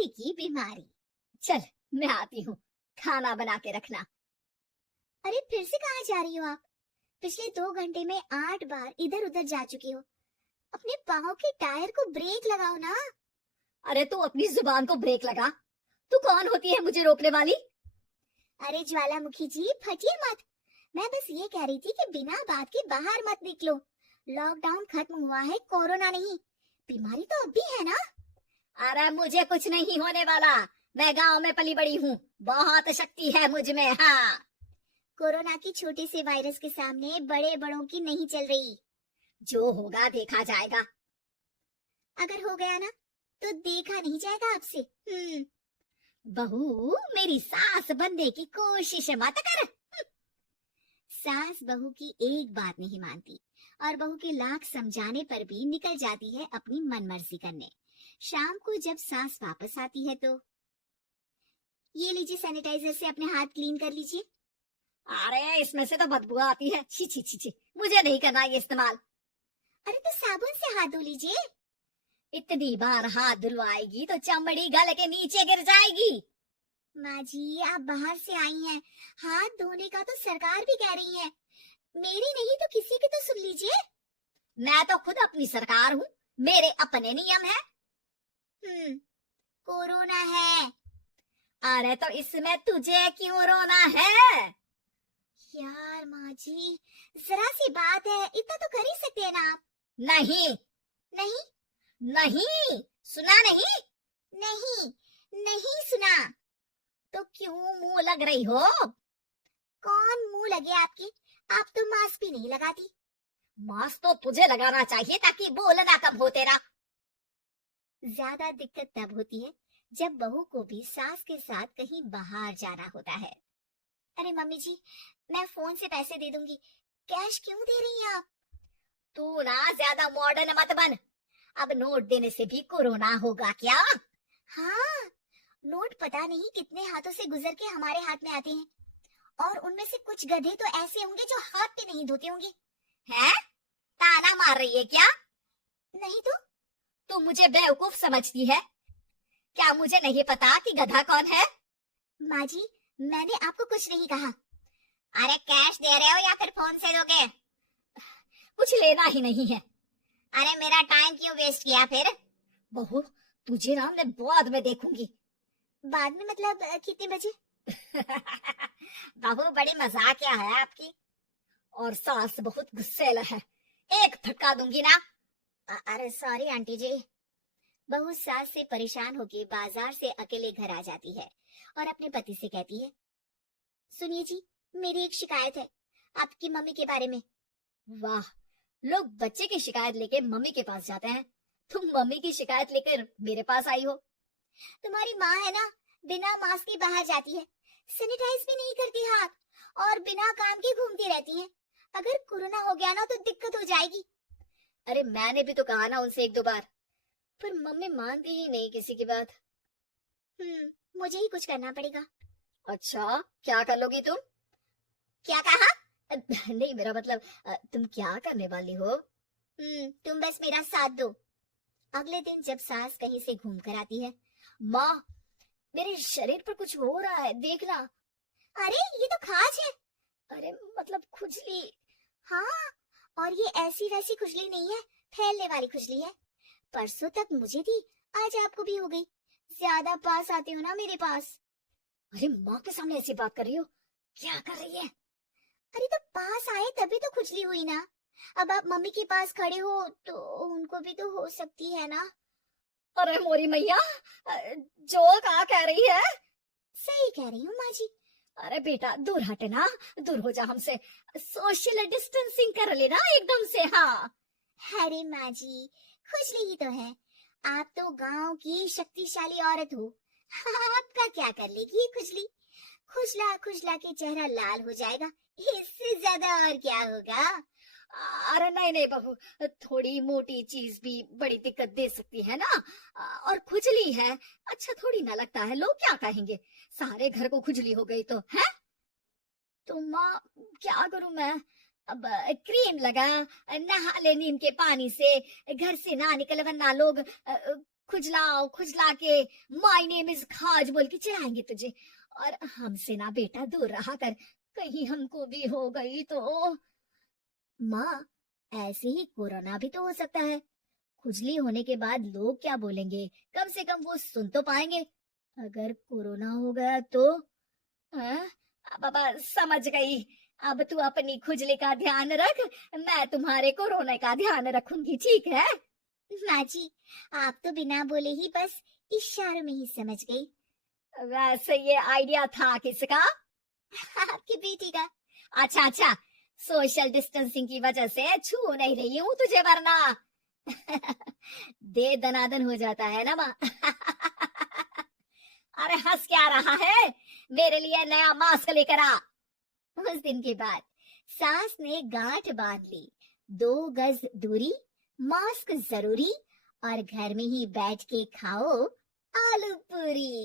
सर्दी की बीमारी। चल मैं आती हूँ, खाना बना के रखना। अरे फिर से कहाँ जा रही हो आप? पिछले 2 घंटे में 8 बार इधर उधर जा चुकी हो। अपने पाँव के टायर को ब्रेक लगाओ ना। अरे तू अपनी जुबान को ब्रेक लगा। तू कौन होती है मुझे रोकने वाली? अरे ज्वालामुखी जी फटिए मत। मैं बस ये कह रही थी कि बिना बात के बाहर मत निकलो। लॉकडाउन खत्म हुआ है, कोरोना नहीं। बीमारी तो अब भी है ना। अरे मुझे कुछ नहीं होने वाला। मैं गांव में पली बड़ी हूँ, बहुत शक्ति है मुझ में। हाँ, कोरोना की छोटे से वायरस के सामने बड़े बड़ों की नहीं चल रही। जो होगा देखा जाएगा। अगर हो गया ना तो देखा नहीं जाएगा आपसे। बहू मेरी सास बनने की कोशिश मत कर। सास बहू की एक बात नहीं मानती और बहू के लाख समझाने पर भी निकल जाती है अपनी मनमर्जी करने। शाम को जब सास वापस आती है तो ये लीजिए, सैनिटाइजर से अपने हाथ क्लीन कर लीजिए। अरे इसमें से तो बदबू आती है। छी छी छी छी, मुझे नहीं करना ये इस्तेमाल। अरे तो साबुन से हाथ धो लीजिए। इतनी बार हाथ धुलवाएगी तो चमड़ी गल के नीचे गिर जाएगी। माँ जी आप बाहर से आई हैं, हाथ धोने का तो सरकार भी कह रही है। मेरी नहीं तो किसी की तो सुन लीजिए। मैं तो खुद अपनी सरकार हूँ, मेरे अपने नियम है। कोरोना है। अरे तो इसमें तुझे क्यों रोना है? यार माँ जी जरा सी बात है, इतना तो कर ही सकते हैं ना आप। नहीं नहीं नहीं, सुना नहीं? नहीं नहीं सुना। तो क्यों मुंह लग रही हो? कौन मुंह लगे आपकी? आप तो मास्क भी नहीं लगाती। मास्क तो तुझे लगाना चाहिए ताकि बोलना कम हो तेरा। ज्यादा दिक्कत तब होती है जब बहू को भी सास के साथ कहीं बाहर जाना होता है। अरे मम्मी जी मैं फोन से पैसे दे दूंगी, कैश क्यों दे रही हैं आप? तू ना ज्यादा मॉडर्न मत बन। अब नोट देने से भी कोरोना होगा क्या? हाँ, नोट पता नहीं कितने हाथों से गुजर के हमारे हाथ में आते हैं और उनमें से कुछ गधे तो ऐसे होंगे जो हाथ भी नहीं धोते होंगे। हैं? ताना मार रही है क्या? नहीं तो। तू मुझे बेवकूफ समझती है क्या? मुझे नहीं पता कि गधा कौन है। माँ जी मैंने आपको कुछ नहीं कहा। अरे कैश दे रहे हो या फिर फोन से दोगे? कुछ लेना ही नहीं है। अरे मेरा टाइम क्यों वेस्ट किया फिर? बहू तुझे ना मैं बाद में देखूंगी। बाद में मतलब कितने बजे? बहू बड़ी मजाकिया है आपकी। और सास बहुत गुस्सेल है, एक फटका दूंगी ना। अरे सॉरी आंटी जी। बहू सास से परेशान होकर बाजार से अकेले घर आ जाती है और अपने पति से कहती है, सुनिए जी मेरी एक शिकायत है आपकी मम्मी के बारे में। वाह, लोग बच्चे की शिकायत लेके मम्मी के पास जाते हैं, तुम मम्मी की शिकायत लेकर मेरे पास आई हो। तुम्हारी माँ है ना, बिना मास्क के बाहर जाती है, सैनिटाइज भी नहीं करती हाथ और बिना काम के घूमती रहती है। अगर कोरोना हो गया ना तो दिक्कत हो जाएगी। अरे मैंने भी तो कहा ना उनसे 1-2 बार, पर मम्मी मानती ही नहीं किसी की बात। मुझे ही कुछ करना पड़ेगा। अच्छा क्या कर लोगी तुम? क्या कहा? नहीं मेरा मतलब तुम क्या करने वाली हो? तुम बस मेरा साथ दो। अगले दिन जब सास कहीं से घूम कर आती है, माँ मेरे शरीर पर कुछ हो रहा है देखना। अरे ये तो खाज है। अरे मतलब खुजली। हाँ, और ये ऐसी वैसी खुजली नहीं है, फैलने वाली खुजली है। परसों तक मुझे थी, आज आपको भी हो गई। ज्यादा पास आते हो ना मेरे पास। अरे माँ के सामने ऐसी बात कर रही हो, क्या कर रही है? अरे तो पास आए तभी तो खुजली हुई ना। अब आप मम्मी के पास खड़े हो तो उनको भी तो हो सकती है ना। अरे मोरी मैया, जो कहा कह रही है? सही कह रही हूँ माँ जी। अरे बेटा दूर हटे ना, दूर हो जा हमसे, सोशल डिस्टेंसिंग कर लेना एकदम से। हाँ अरे माँ जी खुजली ही तो है, आप तो गांव की शक्तिशाली औरत हो, आपका क्या कर लेगी ये खुजली? खुजला खुजला के चेहरा लाल हो जाएगा, इससे ज्यादा और क्या होगा? अरे नहीं नहीं बहू, थोड़ी मोटी चीज भी बड़ी दिक्कत दे सकती है ना। और खुजली है, अच्छा थोड़ी ना लगता है, लोग क्या कहेंगे? सारे घर को खुजली हो गई तो है। तो माँ क्या करूं मैं? अब क्रीम लगा, नहा ले नीम के पानी से, घर से ना निकल वरना लोग खुजलाओ खुजला के माय नेम इज खाज बोल के चिढ़ाएंगे तुझे। और हमसे ना बेटा दूर रहा कर, कहीं हमको भी हो गई तो। माँ, ऐसे ही कोरोना भी तो हो सकता है। खुजली होने के बाद लोग क्या बोलेंगे, कम से कम वो सुन तो पाएंगे। अगर कोरोना हो गया तो। हाँ? बाबा समझ गई। अब तू अपनी खुजली का ध्यान रख, मैं तुम्हारे कोरोना का ध्यान रखूंगी, ठीक है? माँ जी, आप तो बिना बोले ही बस इशारों में ही समझ गई। वैसे ये आइडिया था किसका? आपकी बेटी का। अच्छा अच्छा, सोशल डिस्टेंसिंग की वजह से छू नहीं रही हूँ तुझे, वरना दे दनादन हो जाता है ना माँ। अरे हंस क्या रहा है, मेरे लिए नया मास्क लेकर आ। उस दिन के बाद सास ने गांठ बांध ली, 2 गज दूरी, मास्क जरूरी, और घर में ही बैठ के खाओ आलू पूरी।